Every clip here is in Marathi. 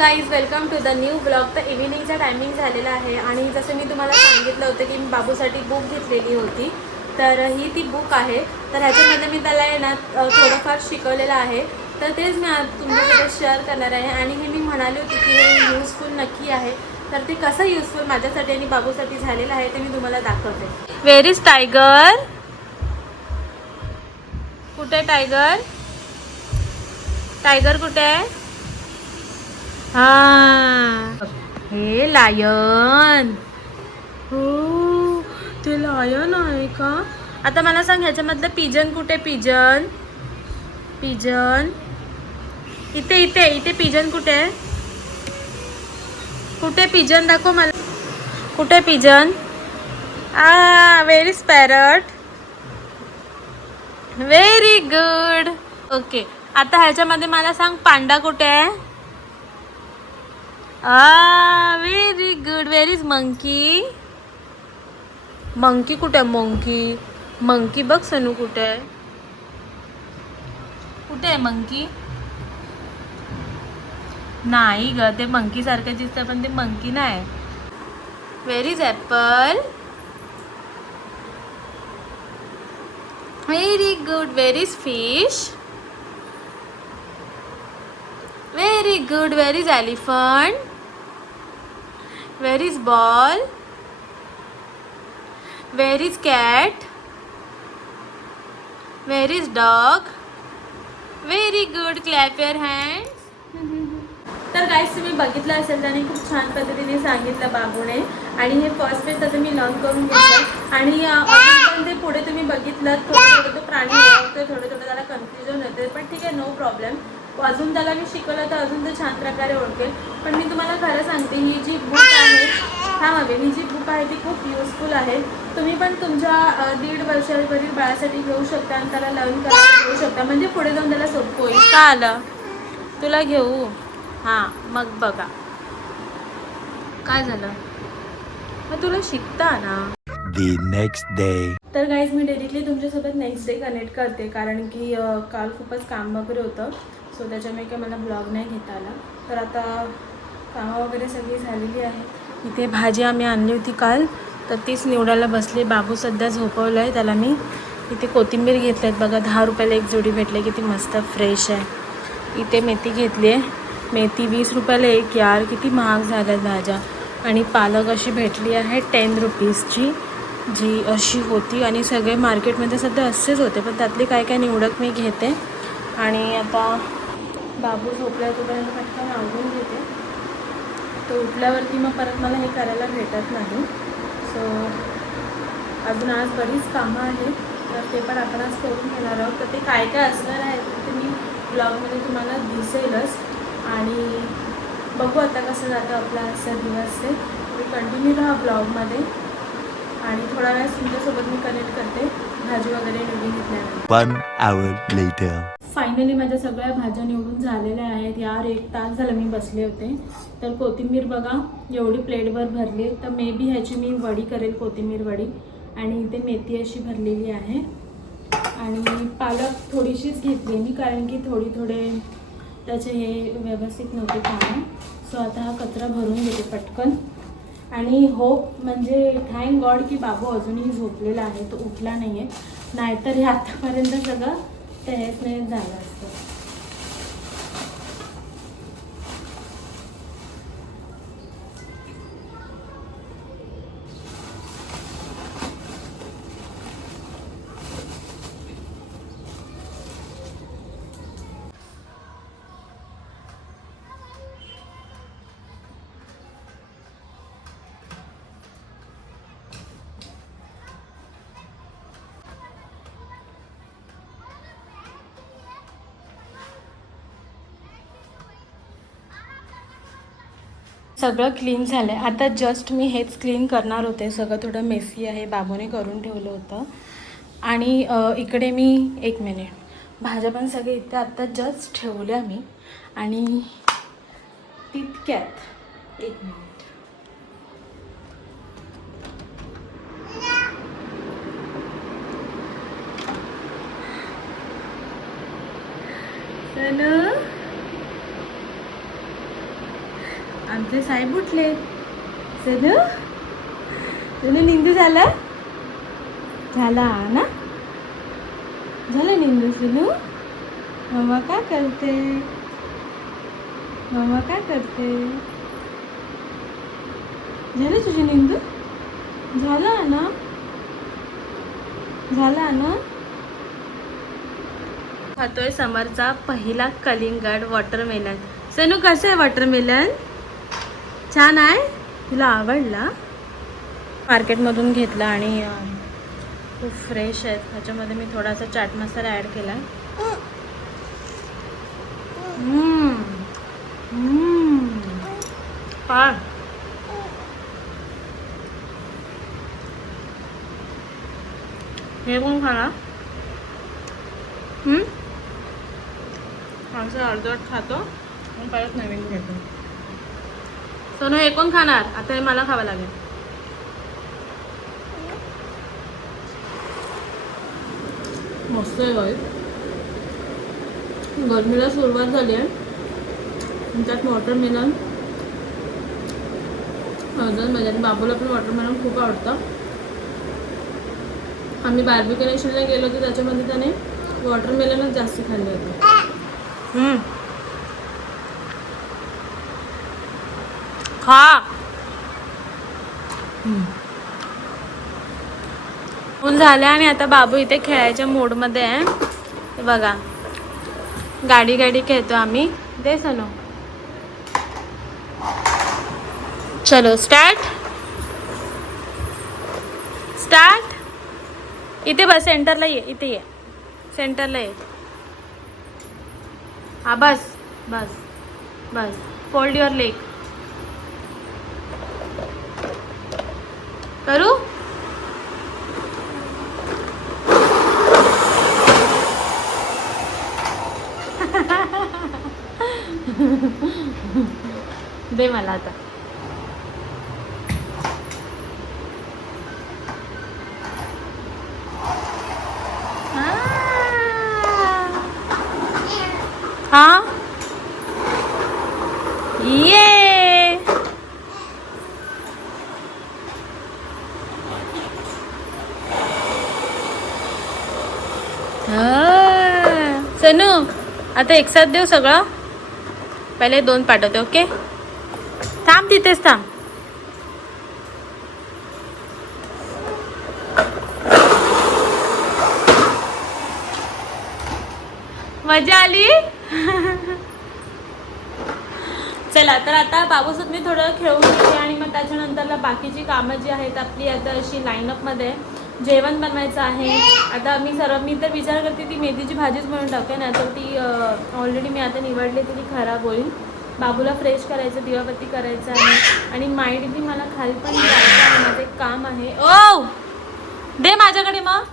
Guys welcome to the new blog. तर इव्हिनिंगचा टायमिंग झालेला आहे आणि जसं मी तुम्हाला सांगितलं होतं की मी बाबूसाठी बुक घेतलेली होती. तर ही ती बुक आहे. तर ह्याच्यामध्ये मी त्याला आहे ना थोडंफार शिकवलेलं आहे. तर तेच मी आज तुमच्यासोबत शेअर करणार आहे. आणि हे मी म्हणाले होते की हे यूजफुल नक्की आहे. तर ते कसं यूजफुल माझ्यासाठी आणि बाबूसाठी झालेलं आहे ते मी तुम्हाला दाखवते. Where is tiger? कुठे टायगर? टायगर कुठे आहे? हा, हे लायन. हो, ते लायन आहे का? आता मला सांग ह्याच्यामधलं पिजन कुठे? पिजन पिजन इथे इथे इथे पिजन कुठे आहे? कुठे पिजन दाखव मला. कुठे pigeon? Where is parrot? Very good. Okay, आता ह्याच्यामध्ये मला सांग पांडा कुठे आहे? Very good. Where is monkey? Monkey कुठे आहे? मंकी मंकी बघ सनू कुठे आहे? कुठे आहे मंकी? नाही ग, ते मंकी सारखं दिसतं पण ते मंकी नाही. Where is Apple? Very good. Where is fish? Very good. Where is elephant? Where is ball? Where is cat? Where is dog? Very good. Clap your hands. तर गाईज तुम्ही बघितलं असेल त्याने खूप छान पद्धतीने सांगितलं बाबूने. आणि हे फर्स्ट पेज त्याचं मी लर्न करून घेतलं. आणि अजून पण ते पुढे तुम्ही बघितलं थोडं थोडं तो प्राणी ओळखतो, थोडं थोडं त्याला कन्फ्युजन होते. पण ठीक आहे, नो प्रॉब्लेम. अजून त्याला मी शिकवलं तर अजून ते छान प्रकारे ओळखेल. पण मी तुम्हाला खरं सांगते, ही जी बुक आहे ही जी बुक आहे ती खूप युजफुल आहे. तुम्ही पण तुमच्या 1.5 वर्षावरील बाळासाठी घेऊ शकता आणि त्याला लर्न करायला घेऊ शकता. म्हणजे पुढे जाऊन त्याला सोपं होईल. का आलं तुला घेऊ? हां, मग बघा काय झालं. मग तुला शिकता ना. The next day. तर गाईज मी डायरेक्टली तुमच्यासोबत नेक्स्ट डे कनेक्ट करते, कारण की काल खूपच काम वगैरे होतं. सो त्याच्यामुळे काही मला ब्लॉग नाही घेता आला. तर आता कामं वगैरे सगळी झालेली आहे. इथे भाजी आम्ही आणली होती काल, तर तीच निवडायला बसली. बाबू सध्या झोपवलं आहे त्याला मी. इथे कोथिंबीर घेतली आहेत बघा, 10 रुपयाला एक जोडी भेटले. किती मस्त फ्रेश आहे. इथे मेथी घेतली आहे. मेथी 20 रुपयाला एक. यार किती महाग झाल्या भाज्या. आणि पालक अशी भेटली आहे 10 रुपीजची, जी अशी होती. आणि सगळे मार्केटमध्ये सध्या असेच होते, पण त्यातली काय काय निवडक मी घेते. आणि आता बाबू झोपला तोपर्यंत पटकन आवडून घेते. तो उठल्यावरती मग परत मला हे करायला भेटत नाही. सो अजून आज बरीच कामं आहेत, तर ते पण आपण आज करून घेणार आहोत. तर ते काय काय असणार आहे ते मी ब्लॉगमध्ये तुम्हाला दिसेलच. आणि बघू आता कसं जातं आपला आजचा दिवस. ते कंटिन्यू राहा ब्लॉगमध्ये. आणि थोडा वेळ तुमच्यासोबत मी कनेक्ट करते भाजी वगैरे निवडून घेतल्यानंतर. 1 hour later. फायनली माझ्या सगळ्या भाज्या निवडून झालेल्या आहेत. यार 1 तास झालं मी बसले होते. तर कोथिंबीर बघा एवढी प्लेटभर भरली आहे. तर मे बी ह्याची मी वडी करेल, कोथिंबीर वडी. आणि इथे मेथी अशी भरलेली आहे. आणि पालक थोडीशीच घेतली मी, कारण की थोडे त्याचे हे व्यवस्थित नव्हते खाणं. सो आता हा कचरा भरून घेते पटकन. आणि होप म्हणजे थँक गॉड की बाबू अजूनही झोपलेला आहे, तो उठला नाही आहे. नाहीतर हे आतापर्यंत सगळं तहेस नहेस झालं असतं. सगळं क्लीन झालं आहे. आता जस्ट मी हेच क्लीन करणार होते. सगळं थोडं मेसी आहे, बाबूने करून ठेवलं होतं. आणि इकडे मी 1 मिनिट भाज्या पण सगळे इथे आत्ता जस्ट ठेवल्या मी. आणि तितक्यात 1 मिनिट आमचे साहेब उठले. सोनू सोनू निंदू झाला झाला ना झालं निंदू सोनू. मम्मा काय करते मम्मा काय करते. झालं तुझी निंदू झाला ना झाला ना. खातोय समरचा पहिला कलिंगड वॉटरमेलन. सोनू कसं आहे वॉटरमेलन. छान आहे तुला आवडला. मार्केटमधून घेतला आणि खूप फ्रेश आहे. ह्याच्यामध्ये मी थोडासा चाट मसाला ॲड केला आहे. हे कोण खाणार. आमचं अर्धवट खातो मग परत नवीन घेतो. सोनू हे कोण खाणार. आता हे मला खावं लागेल. मस्त आहे गाईस. गरमीला सुरुवात झाली आहे. त्यात वॉटरमेलन अजून माझ्या बाबूला पण वॉटरमेलन खूप आवडतं. आम्ही बार्बिक्यू नेशनला गेलो होतो त्याच्यामध्ये त्याने वॉटरमेलनच जास्त खाल्ले होते. खा. ऊन झालं आणि आता बाबू इथे खेळायच्या मूडमध्ये आहे. हे बघा गाडी गाडी खेळतो आम्ही. दे सनू. चलो स्टार्ट स्टार्ट. इथे बस सेंटरला ये. इथे ये सेंटरला ये. हा बस बस बस. Fold your leg. करू. दे मला आता. हाँ ये सनू आता एक साथ देऊ सगळं. पहिले 2 पाठवते. ओके थांब तिथेच थांब. मजा आली. चला तर आता बाबूसोबत मी थोडं खेळून घेते आणि मग त्याच्यानंतरला बाकीची कामं जी आहेत आपली आता अशी लाईनअपमध्ये. जेवण बनवायचं आहे आता. मी तर विचार करते ती मेथीची भाजीच बनवून टाकते. नाही तर ती ऑलरेडी मी आता निवडली ती खराब होईल. बाबूला फ्रेश करायचं दिवाबत्ती करायचं आहे आणि माइंडली मला खाली पण जायचं आहे. माझं एक काम आहे. ओ दे माझ्याकडे मग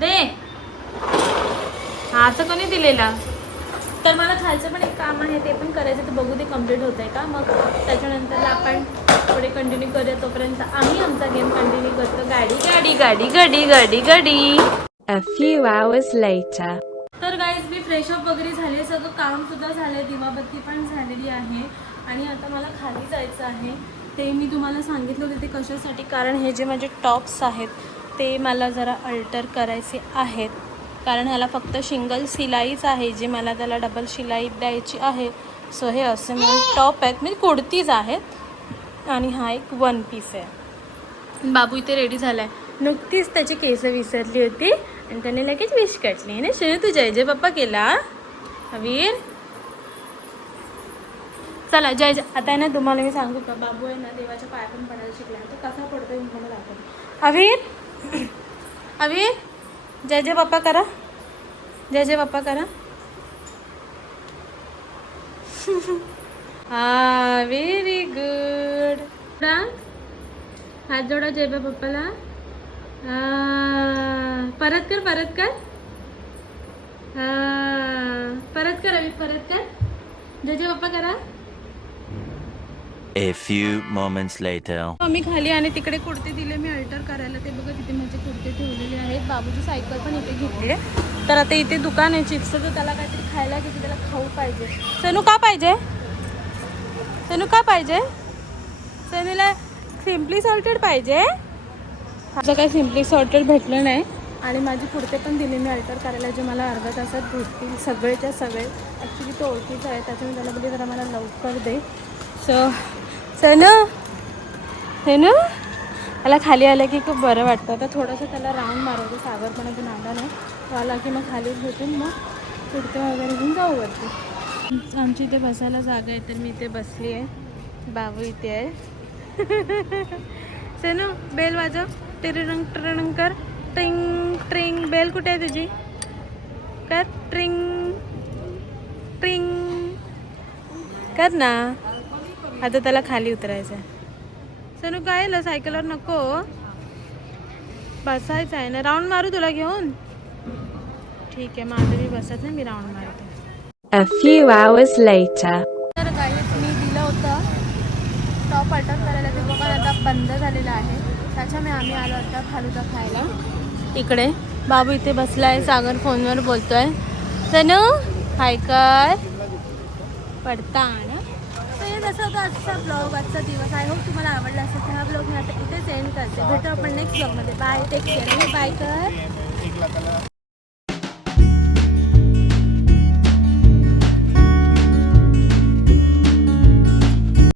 दे. हा असं कोणी दिलेला. तर मला खालचं पण एक काम आहे ते पण करायचं. तर बघू ते कम्प्लीट होत आहे का. मग त्याच्यानंतर आपण पुढे कंटिन्यू करूया. तोपर्यंत आम्ही आमचा गेम कंटिन्यू करतो. गाडी गाडी गाडी गाडी गाडी गाडी. A few hours later. तर गाईज मी फ्रेशअप वगैरे झाले. सगळं काम सुद्धा झालं. दिवाबत्ती पण झालेली आहे आणि आता मला खाली जायचं आहे. ते मी तुम्हाला सांगितलं होतं ते कशासाठी. कारण हे जे माझे टॉप्स आहेत ते मला जरा अल्टर करायचे आहेत. कारण ह्याला फक्त सिंगल शिलाईच आहे जी मला त्याला डबल शिलाई द्यायची आहे. सो हे असे म्हणून टॉप आहेत म्हणजे कुर्तीज आहेत आणि हा एक 1 पीस आहे. बाबू इथे रेडी झाला आहे. नुकतीच त्याची केस विसरली होती आणि त्याने लगेच विश काढली ना. शिव तू जय जय पप्पा केला अवीर. चला जय जय. आता आहे ना तुम्हाला मी सांगू का बाबू आहे ना देवाच्या पाया पण पडायला शिकला. तो कसा पडतो मी तुम्हाला दाखवतो. अवीर अवीर जय जय पप्पा करा. जय जय पप्पा करा. हा व्हेरी गुड. हात जोडा जय जय पप्पाला. परत कर परत कर. परत कर अवी परत कर. जय जय पप्पा करा. A few moments later. मी खाली आणि तिकडे कुर्ते दिले मी अल्टर करायला. ते बघा तिथे माझे कुर्ते ठेवलेले आहेत. बाबूची सायकल पण इथे घेतली आहे. तर आता इथे दुकान आहे चिप्सचं, तर त्याला काहीतरी खायला घेते, त्याला खाऊ पाहिजे. सनू का पाहिजे? सनू का पाहिजे? सनूला सिम्पली सॉल्टेड पाहिजे. माझं काही सिम्पली सॉल्टेड भेटलं नाही आणि माझी कुर्ते पण दिले मी अल्टर करायला, जे मला अर्ध्या तासात भेटतील सगळेच्या सगळे. ॲक्च्युली तो ओळखीचा आहे, त्याच्यामुळे त्याला बोलले जरा मला लवकर दे. सनू त्याला खाली आलं की खूप बरं वाटतं. आता थोडंसं त्याला राऊंड मारवतो, सागर पण अजून आला नाही. तो आला की मग खाली भेटून मग कुर्ते वगैरे घेऊन जाऊ वरती. आमची इथे बसायला जागा आहे, तर मी इथे बसली आहे. बाबू इथे आहे. सनू बेल वाजव, टिरंग टिरंग कर, ट्रिंग ट्रिंग. बेल कुठे आहे तुझी? कर ट्रिंग ट्रिंग कर ना. आता त्याला खाली उतरायचं आहे. सनू काय आलं, सायकलवर नको बसायचं आहे ना. राऊंड मारू तुला घेऊन? ठीक आहे, मग आता मी बसत नाही, मी राऊंड मारते. A few hours later. तर गाईज मी दिलं होतं टॉप अल्टर करायला, ते बघा आता बंद झालेलं आहे. त्याच्यामुळे आम्ही आलो आता फालुदा खायला. इकडे बाबू इथे बसला आहे, सागर फोनवर बोलतोय. सनू हाय कर पडताना. तर हे जसं होतं आजचा ब्लॉग, आजचा दिवस. आय होप तुम्हाला आवडला असेल. तर हा ब्लॉग मी आता इथे सेंड करते. भेटू आपण नेक्स्ट ब्लॉगमध्ये. Bye, take care. बाय कर.